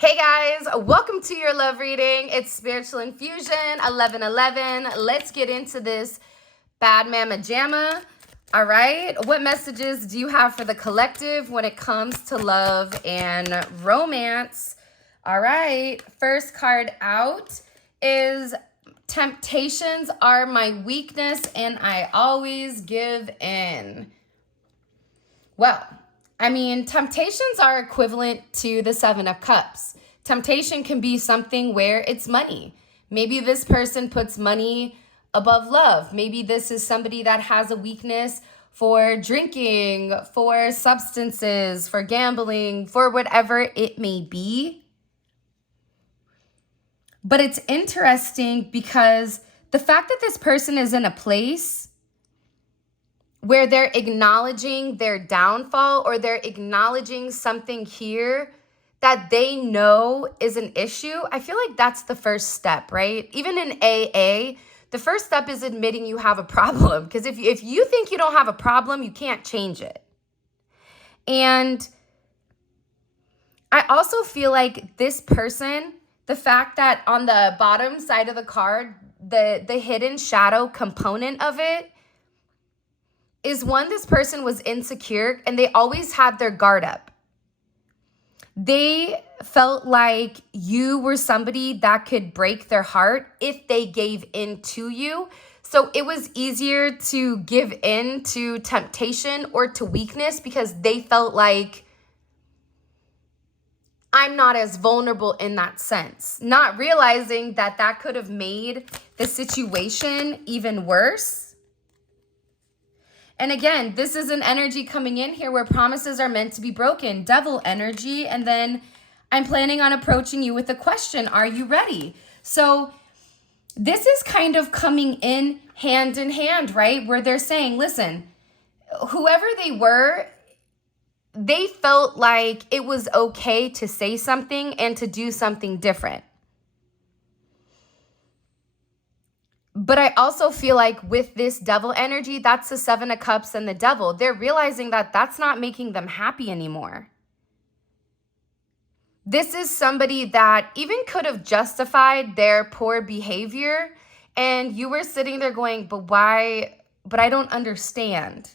Hey guys, welcome to your love reading. It's Spiritual Infusion 1111. Let's get into this bad mama jamma. All right, what messages do you have for the collective when it comes to love and romance? All right, first card out is temptations are my weakness and I always give in. Well, I mean, temptations are equivalent to the Seven of Cups. Temptation can be something where it's money. Maybe this person puts money above love. Maybe this is somebody that has a weakness for drinking, for substances, for gambling, for whatever it may be. But it's interesting because the fact that this person is in a place where they're acknowledging their downfall or they're acknowledging something here that they know is an issue, I feel like that's the first step, right? Even in AA, the first step is admitting you have a problem. Because if you think you don't have a problem, you can't change it. And I also feel like this person, the fact that on the bottom side of the card, the hidden shadow component of it, is one, this person was insecure and they always had their guard up. They felt like you were somebody that could break their heart if they gave in to you. So it was easier to give in to temptation or to weakness because they felt like I'm not as vulnerable in that sense. Not realizing that that could have made the situation even worse. And again, this is an energy coming in here where promises are meant to be broken. Devil energy. And then I'm planning on approaching you with a question. Are you ready? So this is kind of coming in hand, right? Where they're saying, listen, whoever they were, they felt like it was okay to say something and to do something different. But I also feel like with this devil energy, that's the Seven of Cups and the devil. They're realizing that that's not making them happy anymore. This is somebody that even could have justified their poor behavior. And you were sitting there going, but why? But I don't understand.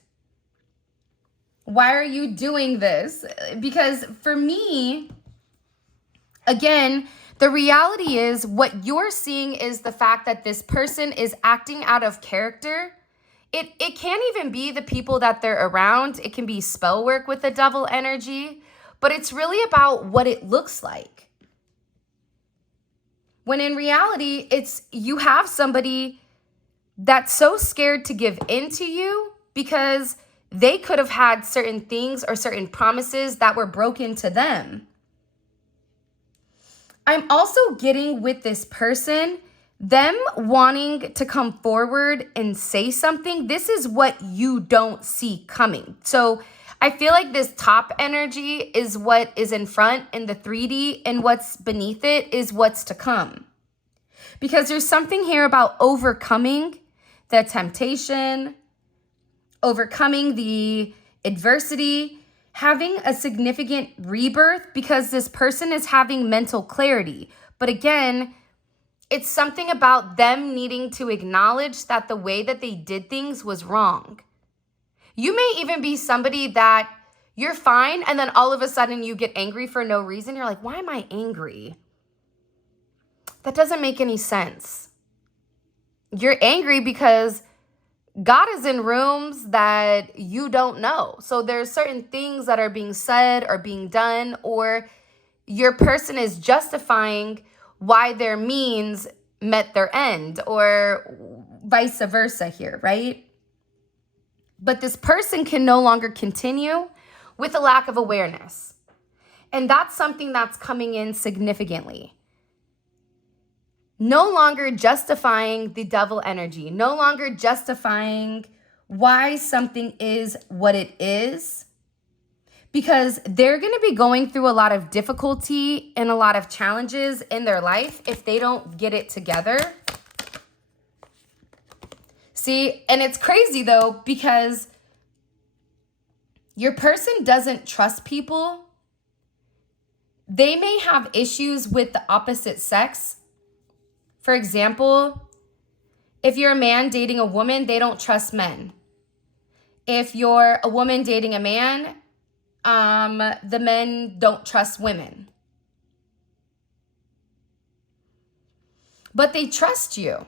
Why are you doing this? Because for me, again, the reality is what you're seeing is the fact that this person is acting out of character. It can't even be the people that they're around. It can be spell work with the devil energy, but it's really about what it looks like. When in reality, it's you have somebody that's so scared to give in to you because they could have had certain things or certain promises that were broken to them. I'm also getting with this person, them wanting to come forward and say something. This is what you don't see coming. So I feel like this top energy is what is in front in the 3D, and what's beneath it is what's to come. Because there's something here about overcoming the temptation, overcoming the adversity, having a significant rebirth because this person is having mental clarity. But again, it's something about them needing to acknowledge that the way that they did things was wrong. You may even be somebody that you're fine and then all of a sudden you get angry for no reason. You're like, why am I angry? That doesn't make any sense. You're angry because God is in rooms that you don't know. So there's certain things that are being said or being done, or your person is justifying why their means met their end, or vice versa here, right? But this person can no longer continue with a lack of awareness. And that's something that's coming in significantly. No longer justifying the devil energy, no longer justifying why something is what it is, because they're going to be going through a lot of difficulty and a lot of challenges in their life if they don't get it together. See, and it's crazy though, because your person doesn't trust people they may have issues with the opposite sex. For example, if you're a man dating a woman, they don't trust men. If you're a woman dating a man, the men don't trust women. But they trust you.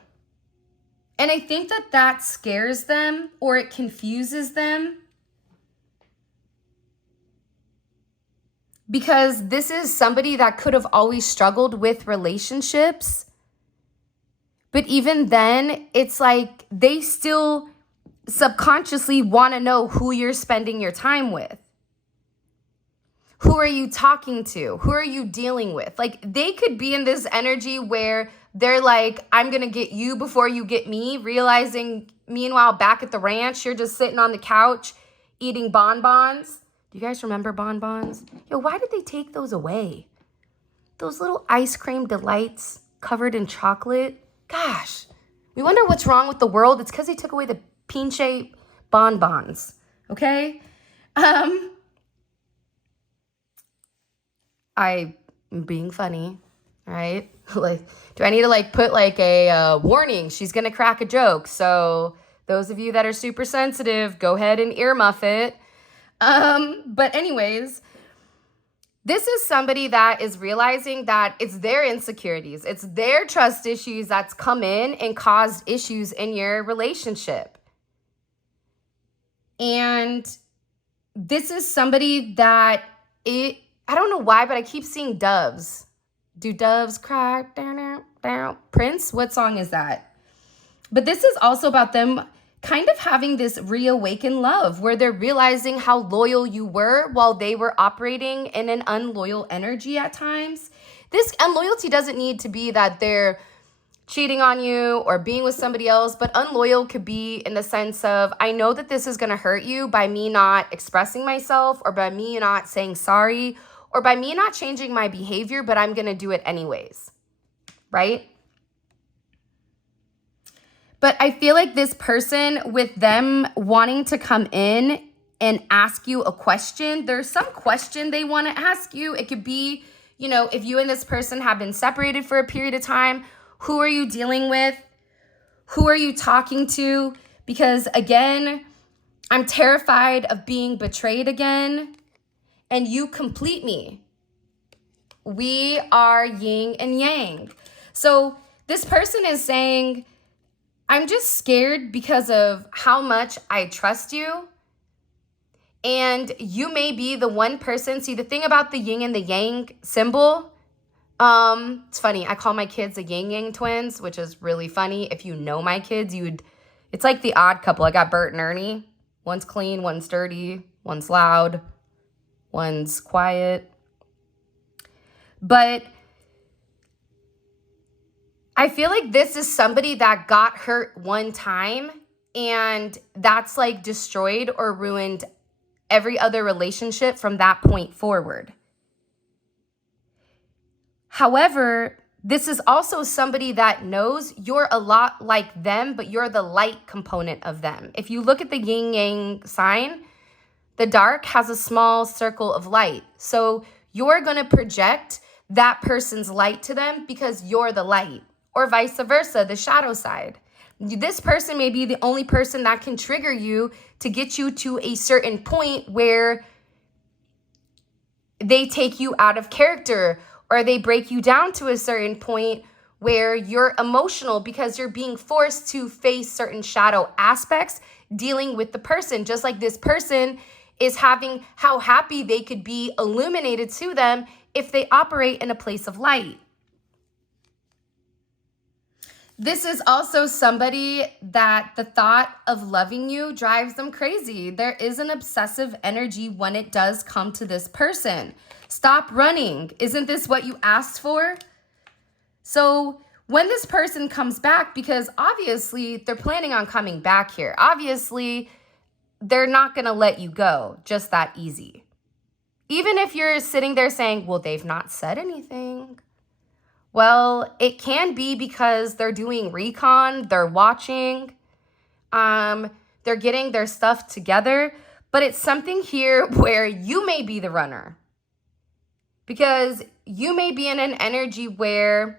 And I think that that scares them, or it confuses them, because this is somebody that could have always struggled with relationships. But even then, it's like they still subconsciously want to know who you're spending your time with. Who are you talking to? Who are you dealing with? Like, they could be in this energy where they're like, I'm going to get you before you get me, realizing meanwhile back at the ranch, you're just sitting on the couch eating bonbons. Do you guys remember bonbons? Yo, why did they take those away? Those little ice cream delights covered in chocolate. Gosh, we wonder what's wrong with the world. It's because they took away the pinche bonbons, okay? I'm being funny, right? Like, do I need to like put like a warning? She's gonna crack a joke. So those of you that are super sensitive, go ahead and earmuff it. But anyways, this is somebody that is realizing that it's their insecurities, it's their trust issues that's come in and caused issues in your relationship. And this is somebody that I don't know why, but I keep seeing doves. Do doves cry? Prince, what song is that? But this is also about them kind of having this reawakened love where they're realizing how loyal you were while they were operating in an unloyal energy at times. This unloyalty doesn't need to be that they're cheating on you or being with somebody else, but unloyal could be in the sense of, I know that this is going to hurt you by me not expressing myself, or by me not saying sorry, or by me not changing my behavior, but I'm going to do it anyways, right? But I feel like this person, with them wanting to come in and ask you a question, there's some question they want to ask you. It could be, you know, if you and this person have been separated for a period of time, who are you dealing with? Who are you talking to? Because again, I'm terrified of being betrayed again, and you complete me. We are yin and yang. So this person is saying, I'm just scared because of how much I trust you. And you may be the one person. See, the thing about the yin and the yang symbol, it's funny. I call my kids the yin yang twins, which is really funny. If you know my kids, it's like the Odd Couple. I got Bert and Ernie. One's clean, one's dirty, one's loud, one's quiet. But I feel like this is somebody that got hurt one time, and that's like destroyed or ruined every other relationship from that point forward. However, this is also somebody that knows you're a lot like them, but you're the light component of them. If you look at the yin yang sign, the dark has a small circle of light. So you're going to project that person's light to them because you're the light. Or vice versa, the shadow side. This person may be the only person that can trigger you to get you to a certain point where they take you out of character, or they break you down to a certain point where you're emotional because you're being forced to face certain shadow aspects dealing with the person. Just like this person is having how happy they could be illuminated to them if they operate in a place of light. This is also somebody that the thought of loving you drives them crazy. There is an obsessive energy when it does come to this person. Stop running. Isn't this what you asked for? So when this person comes back, because obviously they're planning on coming back here. Obviously, they're not going to let you go just that easy. Even if you're sitting there saying, well, they've not said anything. Well, it can be because they're doing recon, they're watching, they're getting their stuff together, but it's something here where you may be the runner. Because you may be in an energy where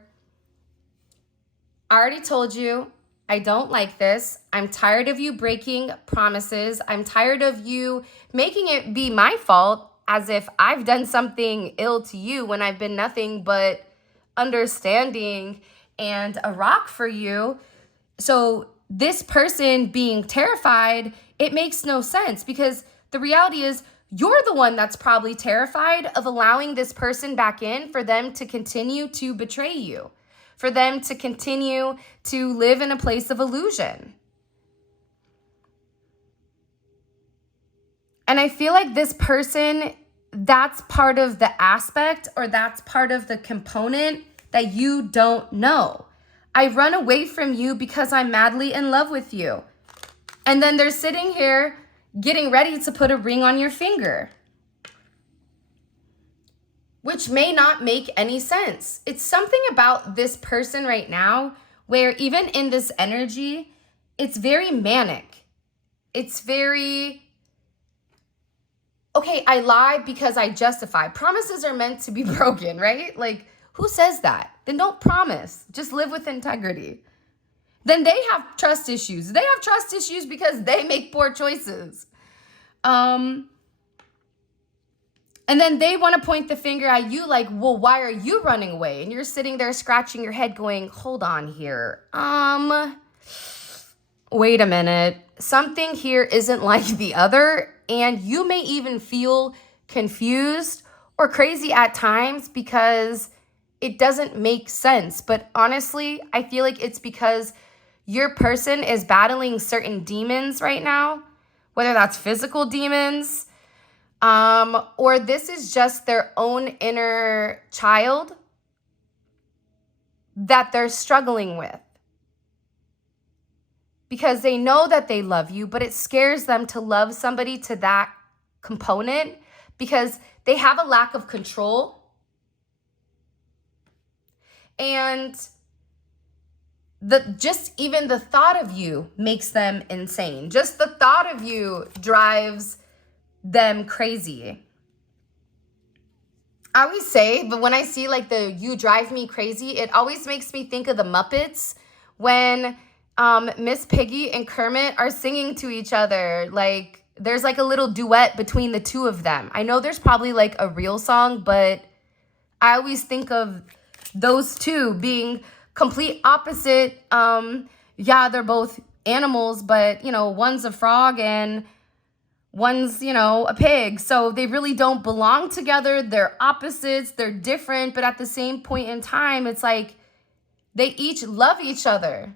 I already told you, I don't like this. I'm tired of you breaking promises. I'm tired of you making it be my fault as if I've done something ill to you when I've been nothing but understanding and a rock for you. So this person being terrified, it makes no sense, because the reality is you're the one that's probably terrified of allowing this person back in for them to continue to betray you, for them to continue to live in a place of illusion. And I feel like this person, that's part of the aspect, or that's part of the component that you don't know. I run away from you because I'm madly in love with you. And then they're sitting here getting ready to put a ring on your finger, which may not make any sense. It's something about this person right now where even in this energy, it's very manic. It's very, okay, I lie because I justify. Promises are meant to be broken, right? Like, who says that? Then don't promise. Just live with integrity. Then they have trust issues. They have trust issues because they make poor choices. And then they want to point the finger at you like, well, why are you running away? And you're sitting there scratching your head going, hold on here. Wait a minute. Something here isn't like the other. And you may even feel confused or crazy at times because it doesn't make sense. But honestly, I feel like it's because your person is battling certain demons right now, whether that's physical demons, or this is just their own inner child that they're struggling with. Because they know that they love you, but it scares them to love somebody to that component because they have a lack of control. And even the thought of you makes them insane. Just the thought of you drives them crazy. I always say, but when I see like the "you drive me crazy," it always makes me think of the Muppets when Miss Piggy and Kermit are singing to each other. Like there's like a little duet between the two of them. I know there's probably like a real song, but I always think of those two being complete opposite. Yeah, they're both animals, but one's a frog and one's, a pig. So they really don't belong together. They're opposites. They're different. But at the same point in time, it's like they each love each other.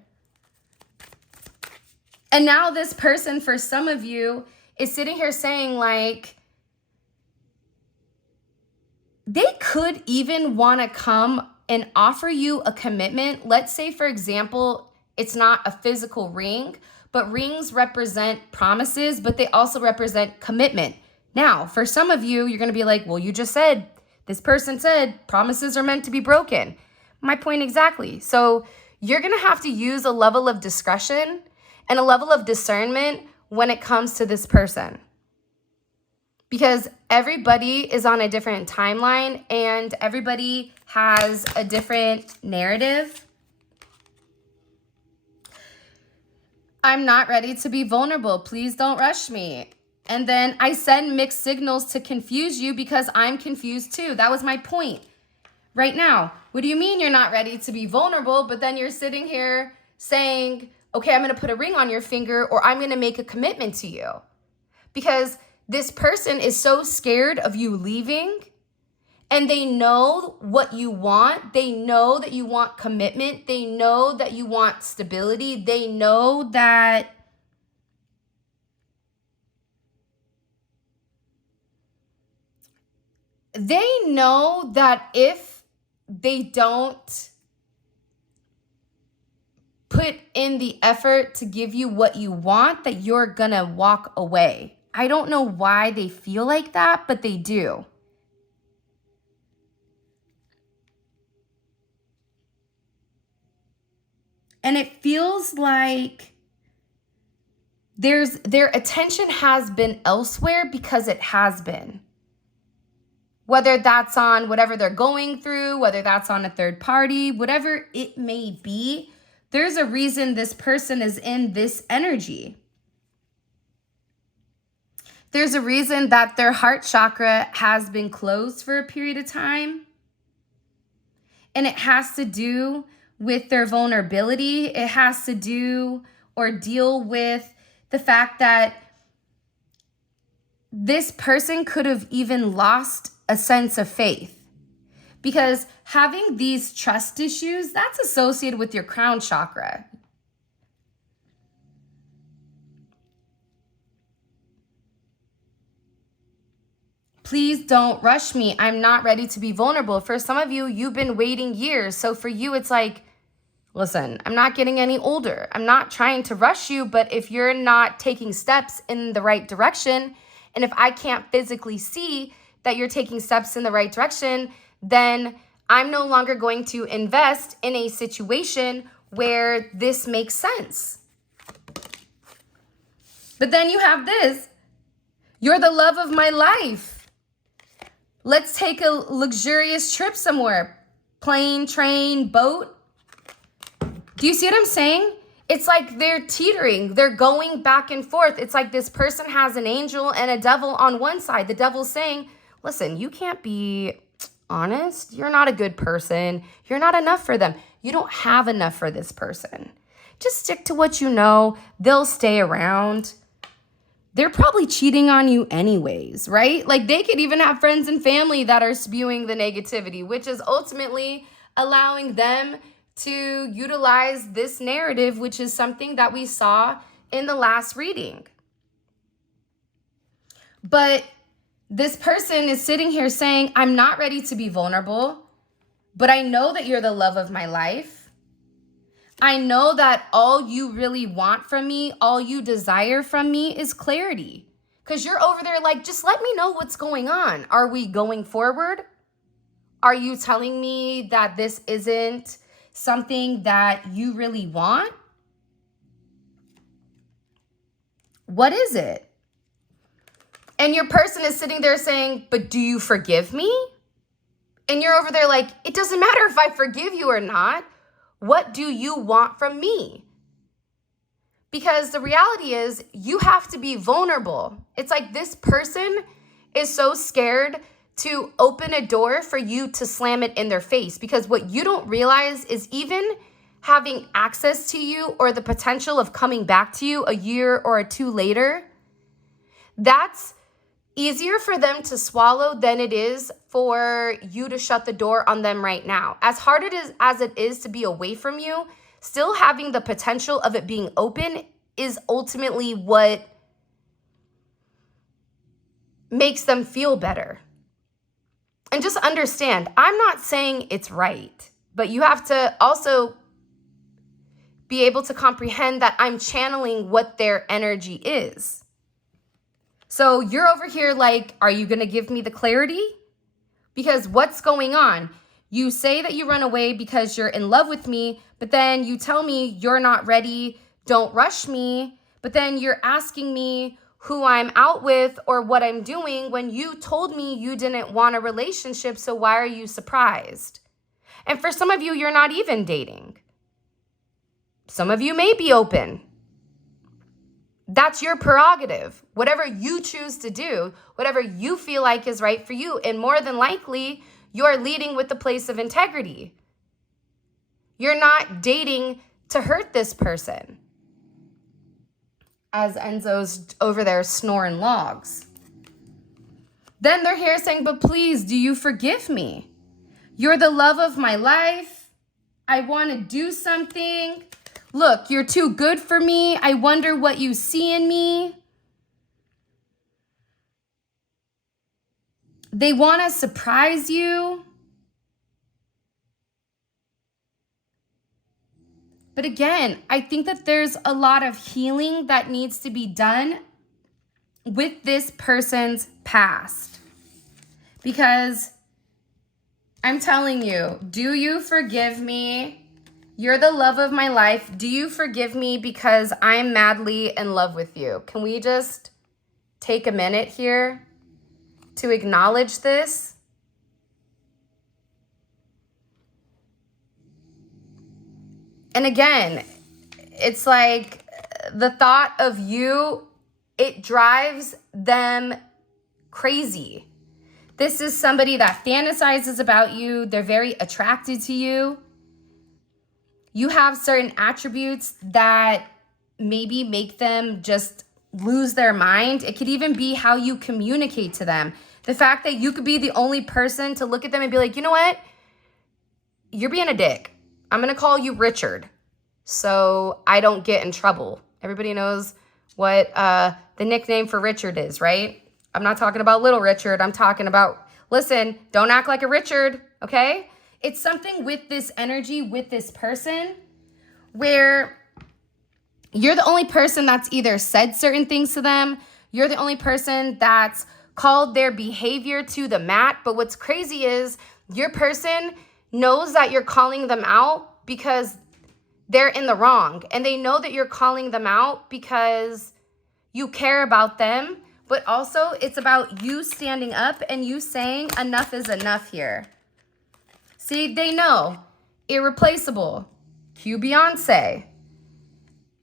And now this person, for some of you, is sitting here saying like, they could even want to come and offer you a commitment. Let's say, for example, it's not a physical ring, but rings represent promises, but they also represent commitment. Now, for some of you, you're going to be like, well, you just said, this person said promises are meant to be broken. My point exactly. So you're going to have to use a level of discretion and a level of discernment when it comes to this person. Because everybody is on a different timeline and everybody has a different narrative. I'm not ready to be vulnerable. Please don't rush me. And then I send mixed signals to confuse you because I'm confused too. That was my point. Right now, what do you mean you're not ready to be vulnerable? But then you're sitting here saying, okay, I'm going to put a ring on your finger or I'm going to make a commitment to you. Because this person is so scared of you leaving and they know what you want. They know that you want commitment. They know that you want stability. They know that if they don't put in the effort to give you what you want, that you're gonna walk away. I don't know why they feel like that, but they do. And it feels like their attention has been elsewhere because it has been. Whether that's on whatever they're going through, whether that's on a third party, whatever it may be, there's a reason this person is in this energy. There's a reason that their heart chakra has been closed for a period of time. And it has to do with their vulnerability. It has to do or deal with the fact that this person could have even lost a sense of faith. Because having these trust issues, that's associated with your crown chakra. Please don't rush me. I'm not ready to be vulnerable. For some of you, you've been waiting years. So for you, it's like, listen, I'm not getting any older. I'm not trying to rush you, but if you're not taking steps in the right direction, and if I can't physically see that you're taking steps in the right direction, then I'm no longer going to invest in a situation where this makes sense. But then you have this. You're the love of my life. Let's take a luxurious trip somewhere. Plane, train, boat. Do you see what I'm saying? It's like they're teetering. They're going back and forth. It's like this person has an angel and a devil on one side. The devil's saying, listen, you can't be honest. You're not a good person. You're not enough for them. You don't have enough for this person. Just stick to what you know. They'll stay around. They're probably cheating on you anyways, right? Like they could even have friends and family that are spewing the negativity, which is ultimately allowing them to utilize this narrative, which is something that we saw in the last reading. But this person is sitting here saying, I'm not ready to be vulnerable, but I know that you're the love of my life. I know that all you really want from me, all you desire from me is clarity. Because you're over there like, just let me know what's going on. Are we going forward? Are you telling me that this isn't something that you really want? What is it? And your person is sitting there saying, but do you forgive me? And you're over there like, it doesn't matter if I forgive you or not. What do you want from me? Because the reality is you have to be vulnerable. It's like this person is so scared to open a door for you to slam it in their face. Because what you don't realize is even having access to you or the potential of coming back to you a year or two later, that's easier for them to swallow than it is for you to shut the door on them right now. As hard as it is to be away from you, still having the potential of it being open is ultimately what makes them feel better. And just understand, I'm not saying it's right, but you have to also be able to comprehend that I'm channeling what their energy is. So you're over here like, are you going to give me the clarity? Because what's going on? You say that you run away because you're in love with me, but then you tell me you're not ready, don't rush me, but then you're asking me who I'm out with or what I'm doing when you told me you didn't want a relationship, so why are you surprised? And for some of you, you're not even dating. Some of you may be open. That's your prerogative. Whatever you choose to do, whatever you feel like is right for you. And more than likely, you're leading with the place of integrity. You're not dating to hurt this person. As Enzo's over there snoring logs. Then they're here saying, but please, do you forgive me? You're the love of my life. I want to do something. Look, you're too good for me. I wonder what you see in me. They want to surprise you. But again, I think that there's a lot of healing that needs to be done with this person's past. Because I'm telling you, do you forgive me? You're the love of my life. Do you forgive me because I'm madly in love with you? Can we just take a minute here to acknowledge this? And again, it's like the thought of you, it drives them crazy. This is somebody that fantasizes about you. They're very attracted to you. You have certain attributes that maybe make them just lose their mind. It could even be how you communicate to them. The fact that you could be the only person to look at them and be like, you know what? You're being a dick. I'm going to call you Richard so I don't get in trouble. Everybody knows what the nickname for Richard is, right? I'm not talking about little Richard. I'm talking about, listen, don't act like a Richard, okay? It's something with this energy, with this person, where you're the only person that's either said certain things to them. You're the only person that's called their behavior to the mat. But what's crazy is your person knows that you're calling them out because they're in the wrong. And they know that you're calling them out because you care about them. But also it's about you standing up and you saying enough is enough here. See, they know. Irreplaceable. Cue Beyonce.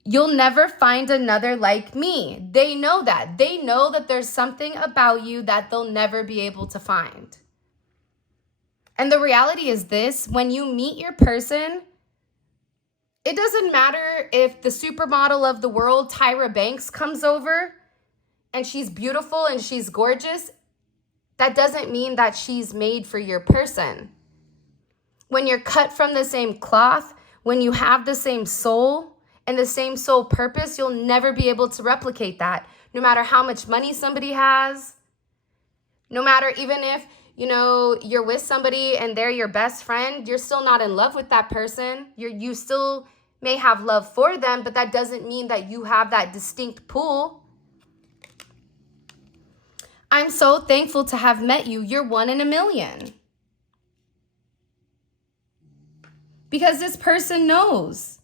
You'll never find another like me. They know that. They know that there's something about you that they'll never be able to find. And the reality is this, when you meet your person, it doesn't matter if the supermodel of the world, Tyra Banks, comes over and she's beautiful and she's gorgeous. That doesn't mean that she's made for your person. When you're cut from the same cloth, when you have the same soul and the same soul purpose, you'll never be able to replicate that. No matter how much money somebody has, no matter even if, you know, you're with somebody and they're your best friend, you're still not in love with that person. You still may have love for them, but that doesn't mean that you have that distinct pool. I'm so thankful to have met you. You're one in a million. Because this person knows.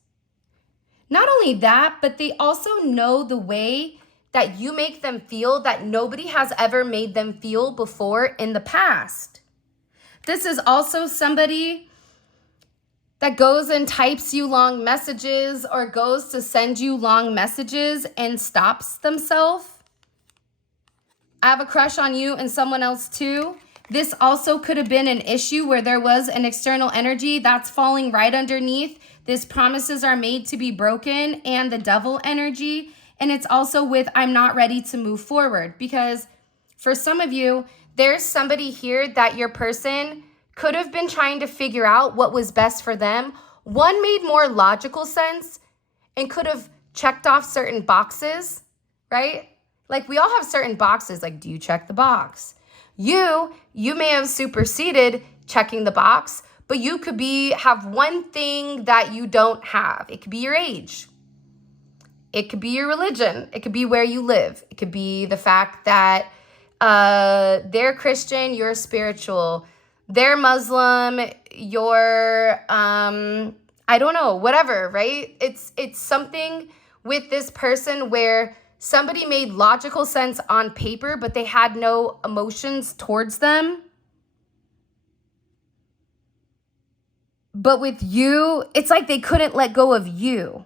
Not only that, but they also know the way that you make them feel that nobody has ever made them feel before in the past. This is also somebody that goes and types you long messages or goes to send you long messages and stops themselves. I have a crush on you and someone else too. This also could have been an issue where there was an external energy that's falling right underneath. This promises are made to be broken and the devil energy. And it's also with I'm not ready to move forward, because for some of you, there's somebody here that your person could have been trying to figure out what was best for them. One made more logical sense and could have checked off certain boxes, right? Like we all have certain boxes, like do you check the box? You may have superseded checking the box, but you could have one thing that you don't have. It could be your age. It could be your religion. It could be where you live. It could be the fact that they're Christian, you're spiritual. They're Muslim, you're, I don't know, whatever, right? It's something with this person where somebody made logical sense on paper, but they had no emotions towards them. But with you, it's like they couldn't let go of you,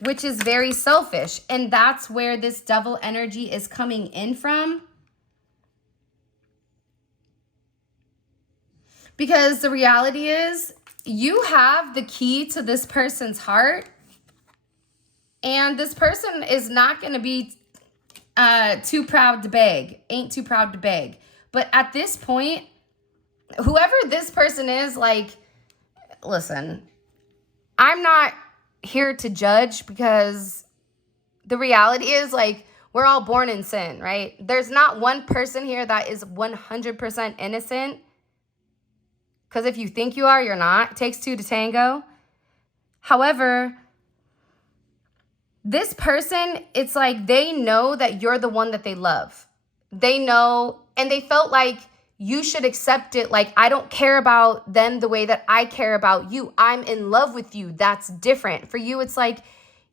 which is very selfish. And that's where this devil energy is coming in from. Because the reality is, you have the key to this person's heart. And this person is not going to be too proud to beg. Ain't too proud to beg. But at this point, whoever this person is, like, listen, I'm not here to judge, because the reality is, like, we're all born in sin, right? There's not one person here that is 100% innocent. Because if you think you are, you're not. It takes two to tango. However, this person, it's like they know that you're the one that they love. They know, and they felt like you should accept it. Like, I don't care about them the way that I care about you. I'm in love with you. That's different. For you, it's like,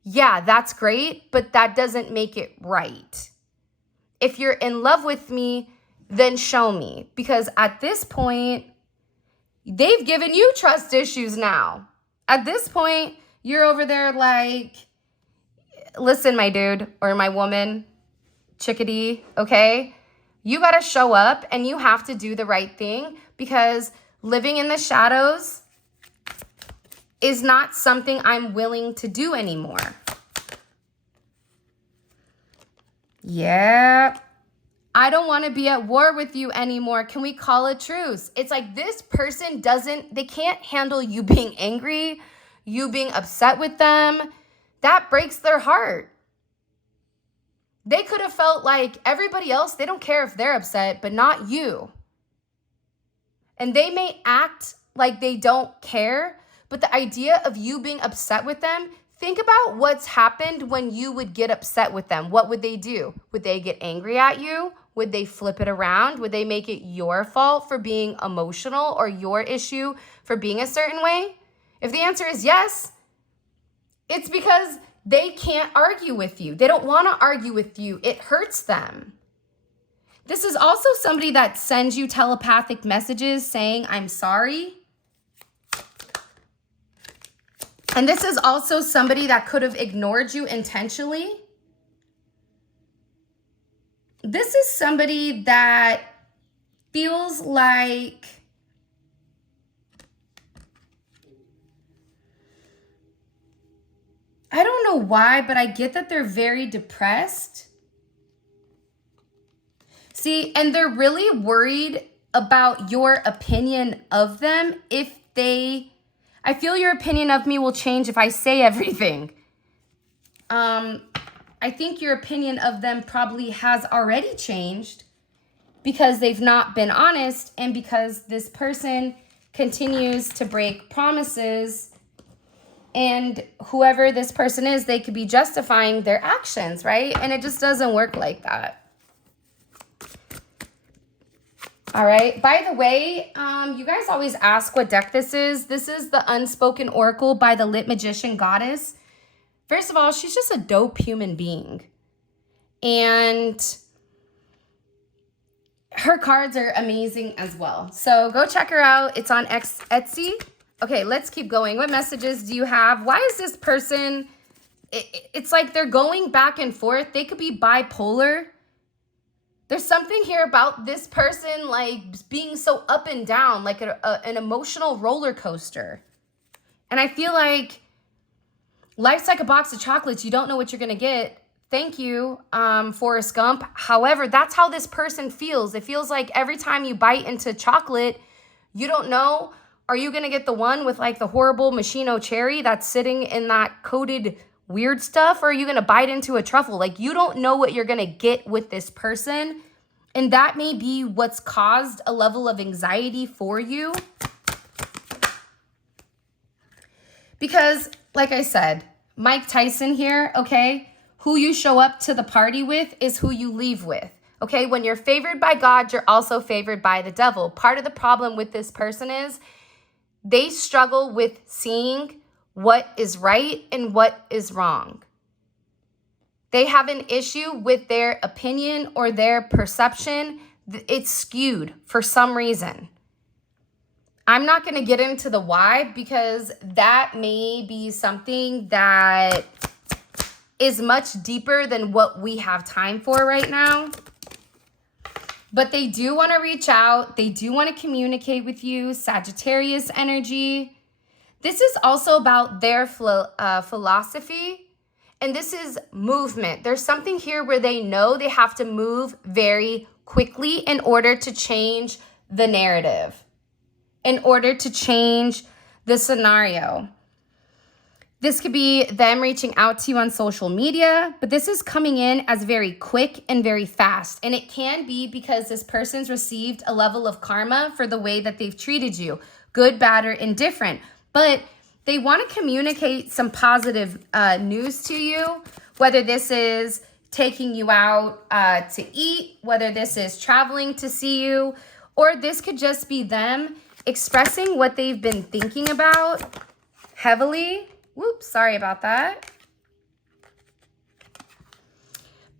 yeah, that's great, but that doesn't make it right. If you're in love with me, then show me. Because at this point, they've given you trust issues now. At this point, you're over there like, listen, my dude or my woman, chickadee, okay? You got to show up and you have to do the right thing, because living in the shadows is not something I'm willing to do anymore. Yeah. I don't want to be at war with you anymore. Can we call a truce? It's like this person they can't handle you being angry, you being upset with them. That breaks their heart. They could have felt like everybody else, they don't care if they're upset, but not you. And they may act like they don't care, but the idea of you being upset with them, think about what's happened when you would get upset with them. What would they do? Would they get angry at you? Would they flip it around? Would they make it your fault for being emotional or your issue for being a certain way? If the answer is yes, it's because they can't argue with you. They don't want to argue with you. It hurts them. This is also somebody that sends you telepathic messages saying, I'm sorry. And this is also somebody that could have ignored you intentionally. This is somebody that feels like I don't know why, but I get that they're very depressed. See, and they're really worried about your opinion of them. I feel your opinion of me will change if I say everything. I think your opinion of them probably has already changed because they've not been honest and because this person continues to break promises. And whoever this person is, they could be justifying their actions, right? And it just doesn't work like that. All right. By the way, you guys always ask what deck this is. This is the Unspoken Oracle by the Lit Magician Goddess. First of all, she's just a dope human being. And her cards are amazing as well. So go check her out. It's on Etsy. Okay, let's keep going. What messages do you have? Why is this person, it's like they're going back and forth. They could be bipolar. There's something here about this person like being so up and down, like an emotional roller coaster. And I feel like life's like a box of chocolates. You don't know what you're going to get. Thank you, Forrest Gump. However, that's how this person feels. It feels like every time you bite into chocolate, you don't know, are you going to get the one with like the horrible machino cherry that's sitting in that coated weird stuff? Or are you going to bite into a truffle? Like you don't know what you're going to get with this person. And that may be what's caused a level of anxiety for you. Because like I said, Mike Tyson here, okay? Who you show up to the party with is who you leave with. Okay, when you're favored by God, you're also favored by the devil. Part of the problem with this person is they struggle with seeing what is right and what is wrong. They have an issue with their opinion or their perception. It's skewed for some reason. I'm not going to get into the why because that may be something that is much deeper than what we have time for right now. But they do want to reach out. They do want to communicate with you. Sagittarius energy. This is also about their philosophy. And this is movement. There's something here where they know they have to move very quickly in order to change the narrative, in order to change the scenario. This could be them reaching out to you on social media, but this is coming in as very quick and very fast. And it can be because this person's received a level of karma for the way that they've treated you, good, bad, or indifferent. But they want to communicate some positive news to you, whether this is taking you out to eat, whether this is traveling to see you, or this could just be them expressing what they've been thinking about heavily. Whoops, sorry about that.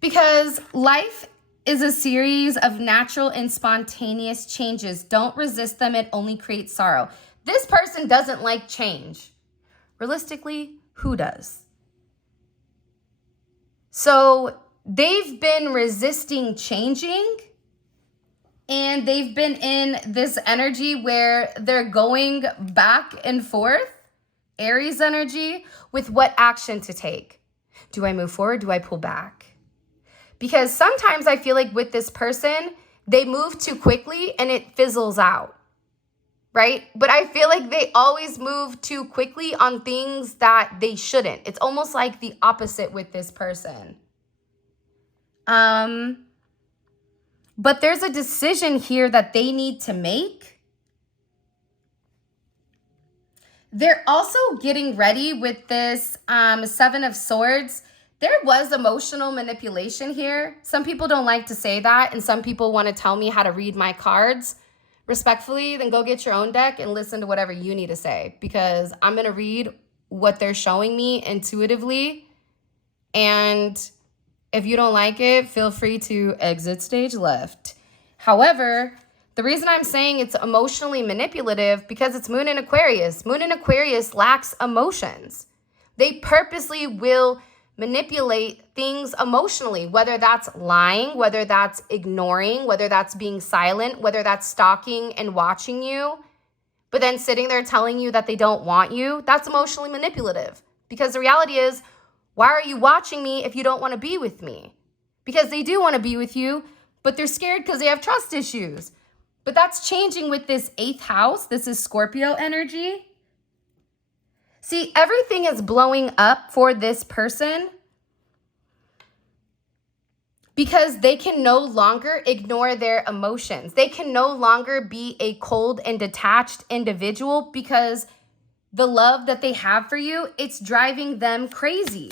Because life is a series of natural and spontaneous changes. Don't resist them. It only creates sorrow. This person doesn't like change, Realistically, who does? So they've been resisting changing, and they've been in this energy where they're going back and forth, Aries energy, with what action to take. Do I move forward? Do I pull back? Because sometimes I feel like with this person, they move too quickly and it fizzles out, right? But I feel like they always move too quickly on things that they shouldn't. It's almost like the opposite with this person. But there's a decision here that they need to make. They're also getting ready with this Seven of Swords. There was emotional manipulation here. Some people don't like to say that, and some people want to tell me how to read my cards. Respectfully, then go get your own deck and listen to whatever you need to say, because I'm going to read what they're showing me intuitively. And if you don't like it, feel free to exit stage left. However, the reason I'm saying it's emotionally manipulative, because it's Moon in Aquarius. Moon in Aquarius lacks emotions. They purposely will manipulate things emotionally, whether that's lying, whether that's ignoring, whether that's being silent, whether that's stalking and watching you, but then sitting there telling you that they don't want you. That's emotionally manipulative, because the reality is, why are you watching me if you don't want to be with me? Because they do want to be with you, but they're scared because they have trust issues. But that's changing with this 8th house. This is Scorpio energy. See, everything is blowing up for this person because they can no longer ignore their emotions. They can no longer be a cold and detached individual, because the love that they have for you, it's driving them crazy.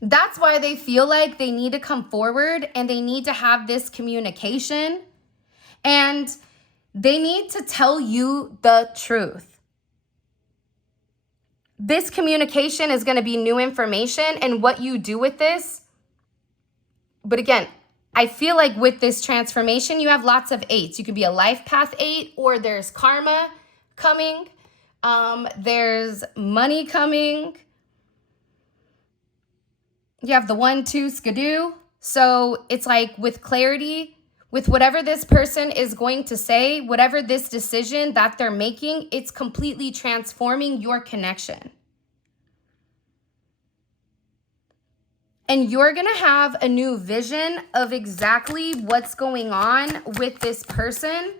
That's why they feel like they need to come forward and they need to have this communication, and they need to tell you the truth. This communication is going to be new information, and what you do with this. But again, I feel like with this transformation, you have lots of 8s. You could be a life path 8, or there's karma coming. There's money coming. You have the 1, 2, skidoo. So it's like with clarity, with whatever this person is going to say, whatever this decision that they're making, it's completely transforming your connection. And you're going to have a new vision of exactly what's going on with this person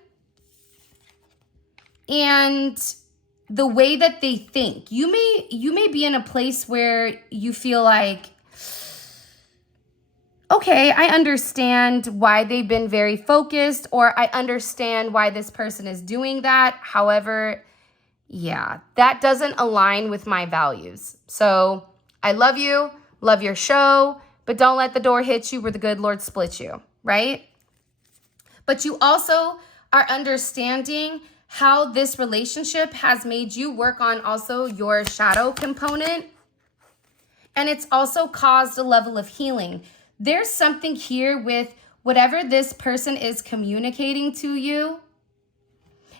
and the way that they think. You may be in a place where you feel like, okay, I understand why they've been very focused, or I understand why this person is doing that. However, yeah, that doesn't align with my values. So I love you, love your show, but don't let the door hit you where the good Lord splits you, right? But you also are understanding how this relationship has made you work on also your shadow component. And it's also caused a level of healing. There's something here with whatever this person is communicating to you.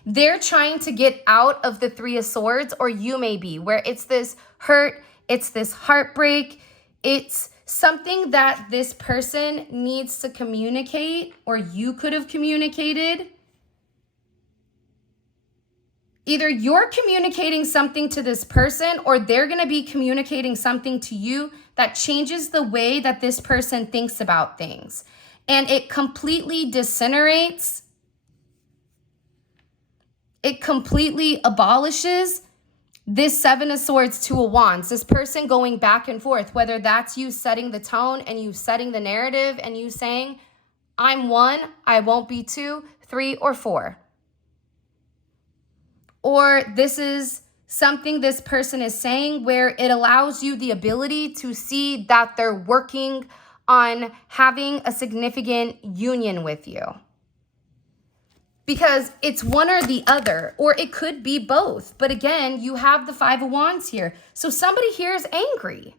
They're trying to get out of the 3 of Swords, or you may be, where it's this hurt, it's this heartbreak, it's something that this person needs to communicate, or you could have communicated. Either you're communicating something to this person, or they're going to be communicating something to you that changes the way that this person thinks about things. And it completely disintegrates. It completely abolishes this 7 of Swords, 2 of Wands. This person going back and forth, whether that's you setting the tone and you setting the narrative and you saying, I'm 1, I won't be 2, 3, or 4. Or this is something this person is saying where it allows you the ability to see that they're working on having a significant union with you. Because it's one or the other, or it could be both. But again, you have the 5 of Wands here. So somebody here is angry.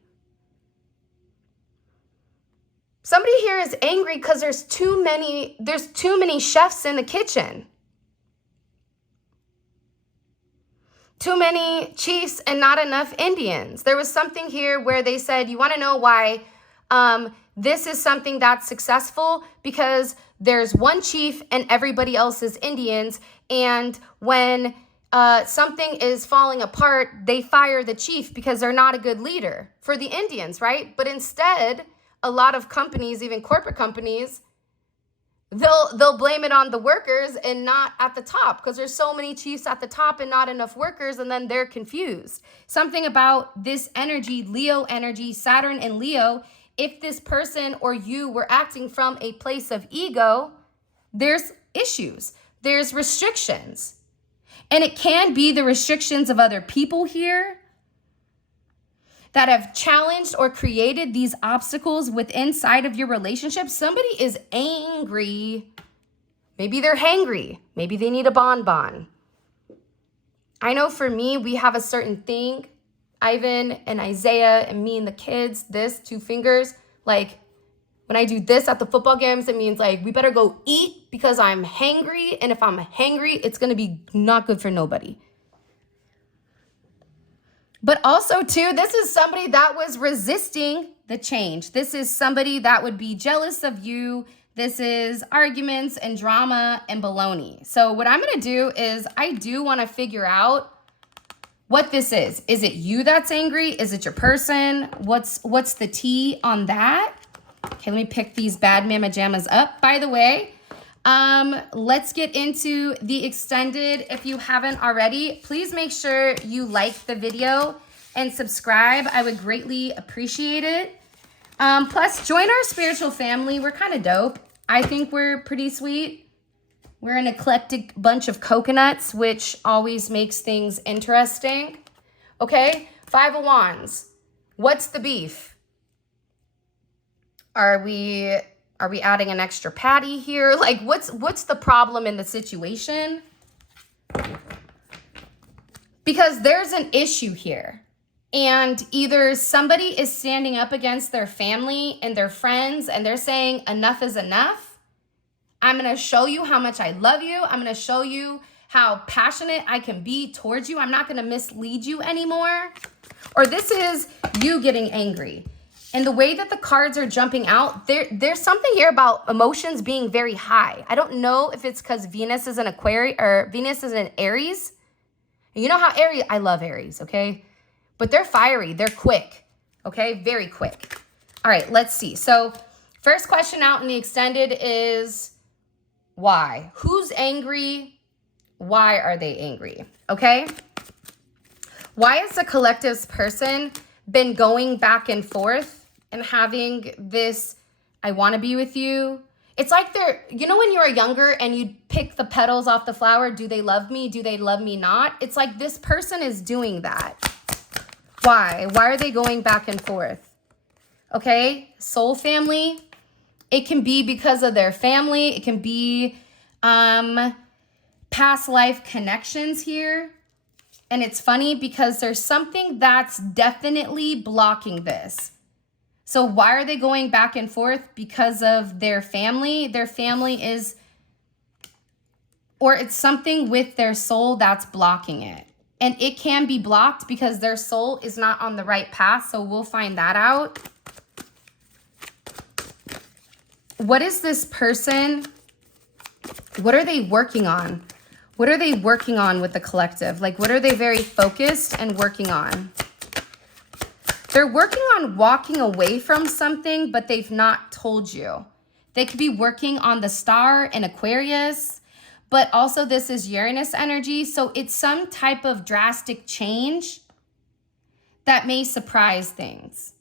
Somebody here is angry because there's too many chefs in the kitchen. Too many chiefs and not enough Indians. There was something here where they said, you want to know why this is something that's successful? Because there's one chief and everybody else is Indians. And when something is falling apart, they fire the chief because they're not a good leader for the Indians, right? But instead, a lot of companies, even corporate companies, they'll blame it on the workers and not at the top because there's so many chiefs at the top and not enough workers, and then they're confused. Something about this energy, Leo energy, Saturn and Leo, if this person or you were acting from a place of ego, there's issues, there's restrictions. And it can be the restrictions of other people here that have challenged or created these obstacles within inside of your relationship. Somebody is angry. Maybe they're hangry. Maybe they need a bonbon. I know for me, we have a certain thing. Ivan and Isaiah and me and the kids, this, 2 fingers. Like when I do this at the football games, it means like we better go eat because I'm hangry. And if I'm hangry, it's going to be not good for nobody. But also, too, this is somebody that was resisting the change. This is somebody that would be jealous of you. This is arguments and drama and baloney. So what I'm going to do is I do want to figure out what this is. Is it you that's angry? Is it your person? What's the tea on that? Okay, let me pick these bad mama jammas up. By the way, let's get into the extended. If you haven't already, please make sure you like the video and subscribe. I would greatly appreciate it. Plus, join our spiritual family. We're kind of dope. I think we're pretty sweet. We're an eclectic bunch of coconuts, which always makes things interesting. Okay, 5 of Wands. What's the beef? Are we adding an extra patty here? Like, what's the problem in the situation? Because there's an issue here. And either somebody is standing up against their family and their friends and they're saying enough is enough. I'm going to show you how much I love you. I'm going to show you how passionate I can be towards you. I'm not going to mislead you anymore. Or this is you getting angry. And the way that the cards are jumping out, there's something here about emotions being very high. I don't know if it's because Venus is an Aquarius or Venus is an Aries. And you know how Aries, I love Aries, okay? But they're fiery, they're quick, okay? Very quick. All right, let's see. So first question out in the extended is why? Who's angry? Why are they angry, okay? Why has the collective's person been going back and forth and having this, I want to be with you? It's like they're, you know when you were younger and you pick the petals off the flower, do they love me? Do they love me not? It's like this person is doing that. Why? Why are they going back and forth? Okay, soul family. It can be because of their family. It can be past life connections here. And it's funny because there's something that's definitely blocking this. So why are they going back and forth? Because of their family. Their family is, or it's something with their soul that's blocking it. And it can be blocked because their soul is not on the right path. So we'll find that out. What is this person? What are they working on? What are they working on with the collective? Like, what are they very focused and working on? They're working on walking away from something, but they've not told you. They could be working on the star in Aquarius, but also this is Uranus energy. So it's some type of drastic change that may surprise things.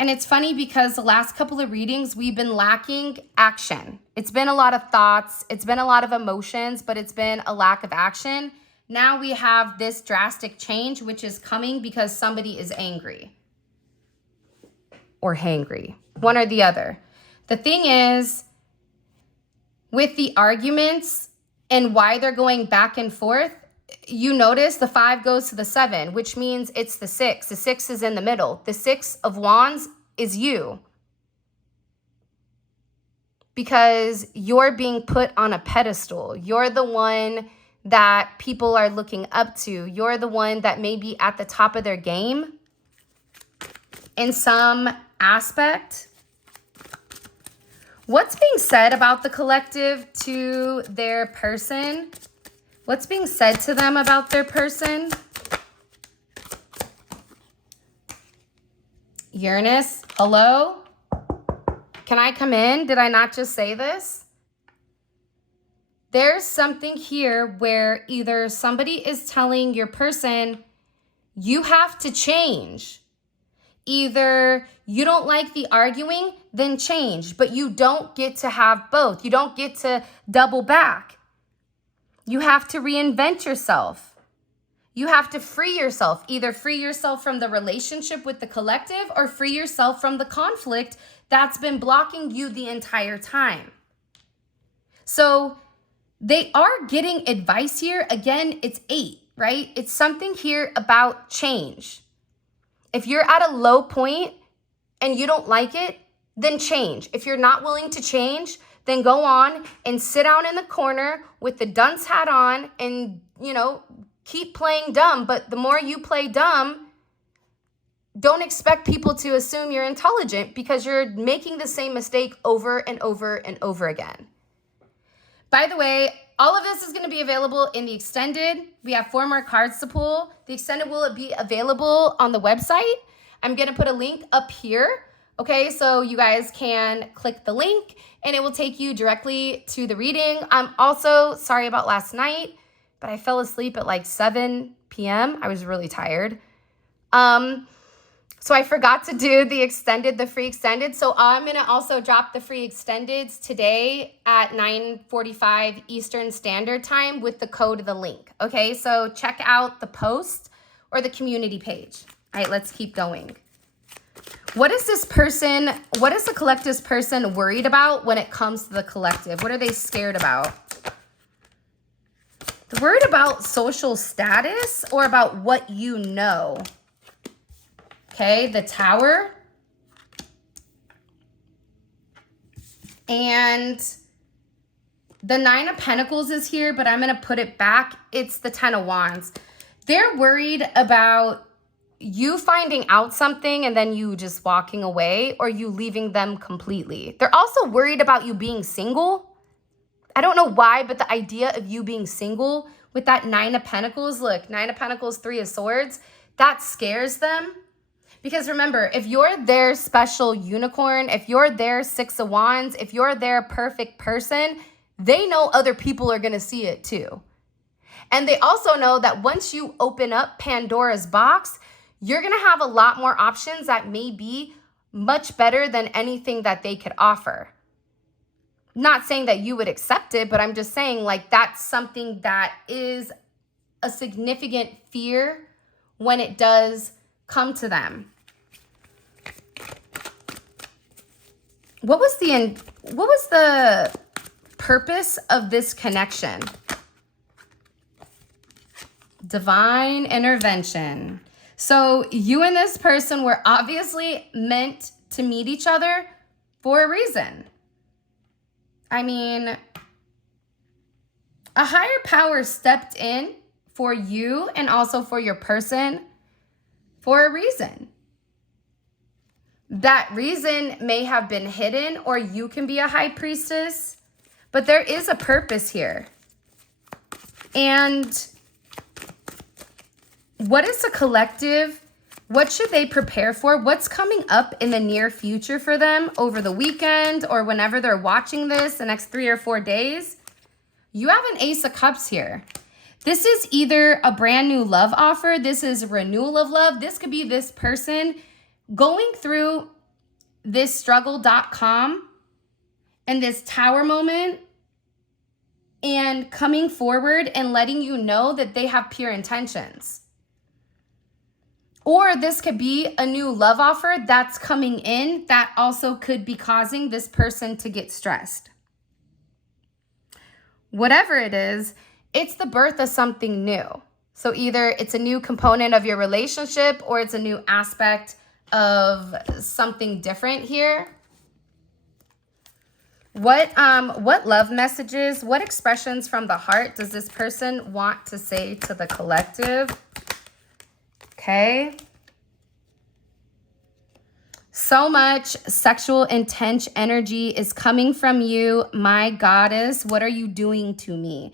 And it's funny because the last couple of readings, we've been lacking action. It's been a lot of thoughts. It's been a lot of emotions, but it's been a lack of action. Now we have this drastic change, which is coming because somebody is angry or hangry, one or the other. The thing is, with the arguments and why they're going back and forth, you notice the 5 goes to the 7, which means it's the 6. The 6 is in the middle. The 6 of Wands is you. Because you're being put on a pedestal. You're the one that people are looking up to. You're the one that may be at the top of their game in some aspect. What's being said about the collective to their person? What's being said to them about their person? Uranus, hello? Can I come in? Did I not just say this? There's something here where either somebody is telling your person, you have to change. Either you don't like the arguing, then change. But you don't get to have both. You don't get to double back. You have to reinvent yourself. You have to free yourself. Either free yourself from the relationship with the collective or free yourself from the conflict that's been blocking you the entire time. So they are getting advice here. Again, it's 8, right? It's something here about change. If you're at a low point and you don't like it, then change. If you're not willing to change, then go on and sit down in the corner with the dunce hat on and, keep playing dumb. But the more you play dumb, don't expect people to assume you're intelligent because you're making the same mistake over and over and over again. By the way, all of this is going to be available in the extended. We have 4 more cards to pull. The extended will be available on the website. I'm going to put a link up here. Okay, so you guys can click the link and it will take you directly to the reading. I'm also sorry about last night, but I fell asleep at like 7 p.m. I was really tired. So I forgot to do the free extended. So I'm going to also drop the free extendeds today at 9:45 Eastern Standard Time with the code of the link. Okay, so check out the post or the community page. All right, let's keep going. What is the collective's person worried about when it comes to the collective? What are they scared about? They're worried about social status or about what you know. Okay, the Tower. And the 9 of Pentacles is here, but I'm going to put it back. It's the 10 of Wands. They're worried about you finding out something and then you just walking away or you leaving them completely. They're also worried about you being single. I don't know why, but the idea of you being single with that 9 of Pentacles, look, 9 of Pentacles, 3 of Swords, that scares them. Because remember, if you're their special unicorn, if you're their 6 of Wands, if you're their perfect person, they know other people are going to see it too. And they also know that once you open up Pandora's box, you're going to have a lot more options that may be much better than anything that they could offer. Not saying that you would accept it, but I'm just saying like that's something that is a significant fear when it does come to them. What was the purpose of this connection? Divine intervention. So you and this person were obviously meant to meet each other for a reason. I mean, a higher power stepped in for you and also for your person for a reason. That reason may have been hidden, or you can be a high priestess, but there is a purpose here. And what is the collective? What should they prepare for? What's coming up in the near future for them over the weekend or whenever they're watching this, the next 3 or 4 days? You have an Ace of Cups here. This is either a brand new love offer. This is a renewal of love. This could be this person going through this struggle.com and this Tower moment and coming forward and letting you know that they have pure intentions. Or this could be a new love offer that's coming in that also could be causing this person to get stressed. Whatever it is, it's the birth of something new. So either it's a new component of your relationship or it's a new aspect of something different here. What love messages, what expressions from the heart does this person want to say to the collective? Okay. So much sexual intense energy is coming from you, my goddess. What are you doing to me?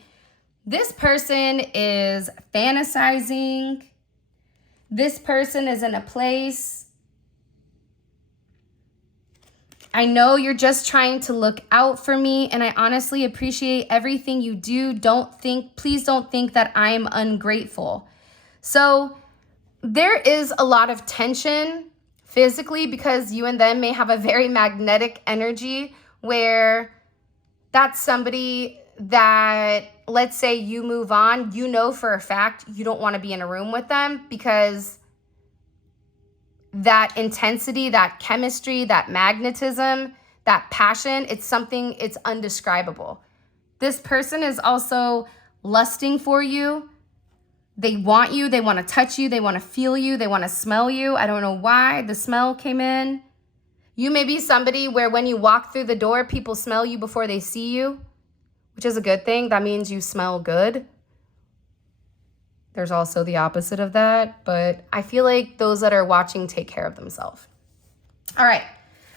This person is fantasizing. This person is in a place. I know you're just trying to look out for me, and I honestly appreciate everything you do. Please don't think that I'm ungrateful. So there is a lot of tension physically because you and them may have a very magnetic energy where that's somebody that, let's say you move on, you know for a fact you don't want to be in a room with them because that intensity, that chemistry, that magnetism, that passion, it's undescribable. This person is also lusting for you. They want you, they want to touch you, they want to feel you, they want to smell you. I don't know why the smell came in. You may be somebody where when you walk through the door, people smell you before they see you, which is a good thing. That means you smell good. There's also the opposite of that, but I feel like those that are watching take care of themselves. All right.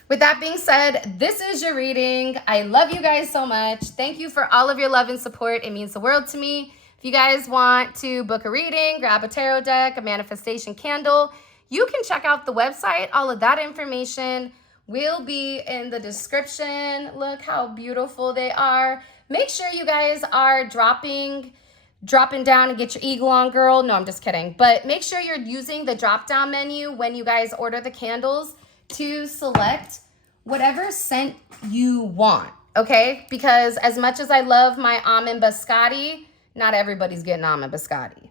With that being said, this is your reading. I love you guys so much. Thank you for all of your love and support. It means the world to me. If you guys want to book a reading, grab a tarot deck, a manifestation candle, you can check out the website. All of that information will be in the description. Look how beautiful they are. Make sure you guys are dropping down and get your eagle on, girl. No, I'm just kidding. But make sure you're using the drop down menu when you guys order the candles to select whatever scent you want, okay? Because as much as I love my almond biscotti, not everybody's getting almond biscotti.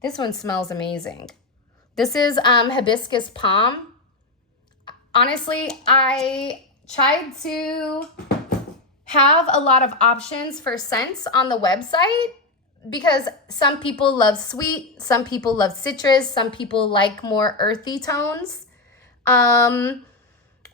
This one smells amazing. This is hibiscus palm. Honestly, I tried to have a lot of options for scents on the website because some people love sweet, some people love citrus, some people like more earthy tones,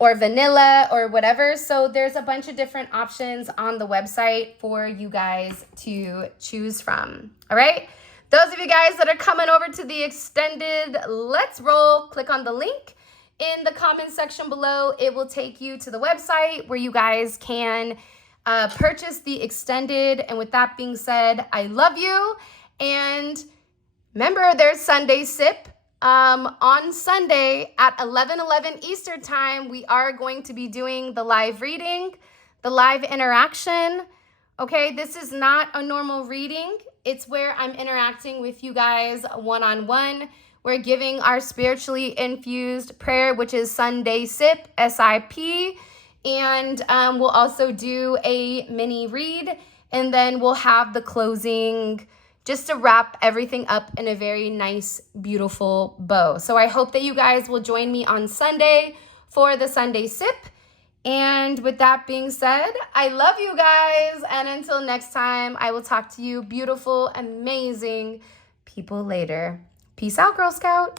or vanilla or whatever. So there's a bunch of different options on the website for you guys to choose from. All right. Those of you guys that are coming over to the extended Let's Roll, click on the link in the comment section below. It will take you to the website where you guys can purchase the extended. And with that being said, I love you. And remember, there's Sunday Sip. On Sunday at 11:11 Eastern time, we are going to be doing the live reading, the live interaction. Okay, this is not a normal reading. It's where I'm interacting with you guys one-on-one. We're giving our spiritually infused prayer, which is Sunday Sip, SIP. And we'll also do a mini read, and then we'll have the closing just to wrap everything up in a very nice, beautiful bow. So I hope that you guys will join me on Sunday for the Sunday Sip. And with that being said, I love you guys. And until next time, I will talk to you beautiful, amazing people later. Peace out, Girl Scout.